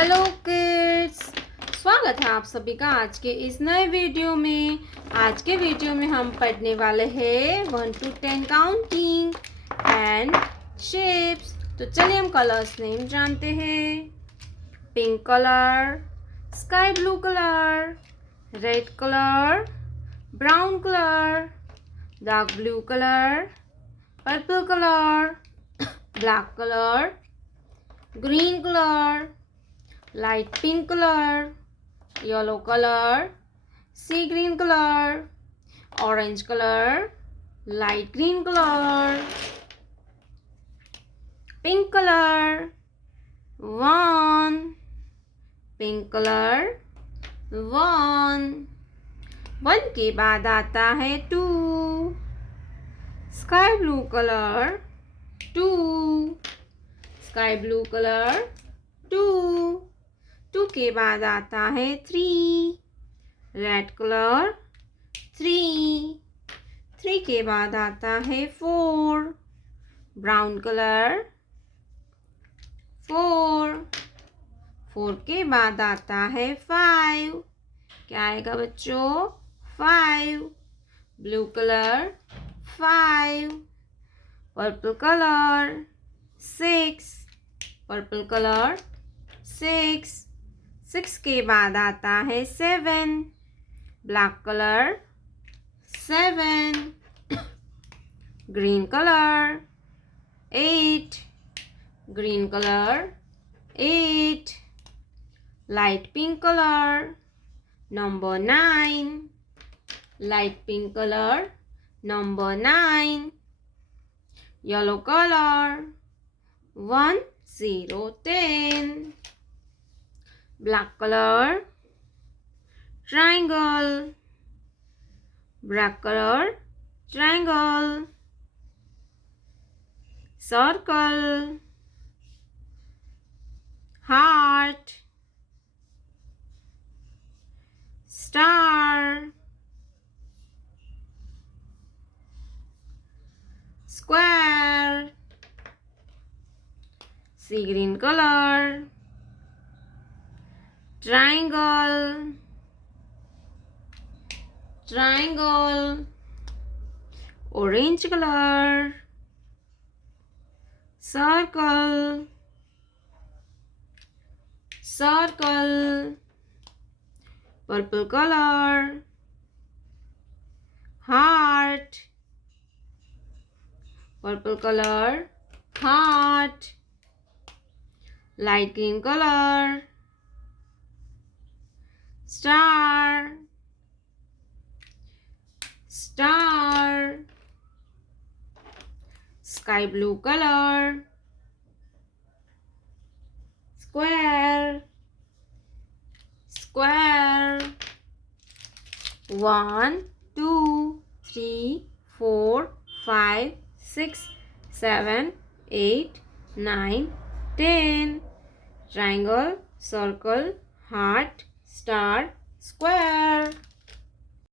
Hello kids, स्वागत है आप सभी का आज के इस नए वीडियो में। आज के वीडियो में हम पढ़ने वाले हैं 1 to 10 काउंटिंग एंड शेप्स। तो चलिए हम कलर्स नेम जानते हैं। Pink colour, sky blue colour, red colour, brown colour, dark blue colour, purple colour, black colour, green color, light pink color, yellow color, sea green color, orange color, light green color, pink color, 1, pink color, 1, 1 के बाद आता है 2, sky blue color, 2, sky blue colour 2, 2 के बाद आता है 3, red colour 3, 3 के बाद आता है 4, ब्राउन कलर 4, 4 के बाद आता है 5, क्या आएगा बच्चों 5, blue colour 5, purple colour 6, purple colour 6, 6 के बाद आता है 7, black colour 7, green colour 8, green colour 8, light pink colour number 9, light pink colour number 9, yellow colour 1, 0, 10, black color, triangle, black color, triangle, circle, heart, star, square, sea green color, triangle, triangle, orange color, circle, circle, purple color, heart, purple color, heart, light green color, star, star, sky blue color, square, square, 1, 2, 3, 4, 5, 6, 7, 8, 9, 10, triangle, circle, heart, star, square.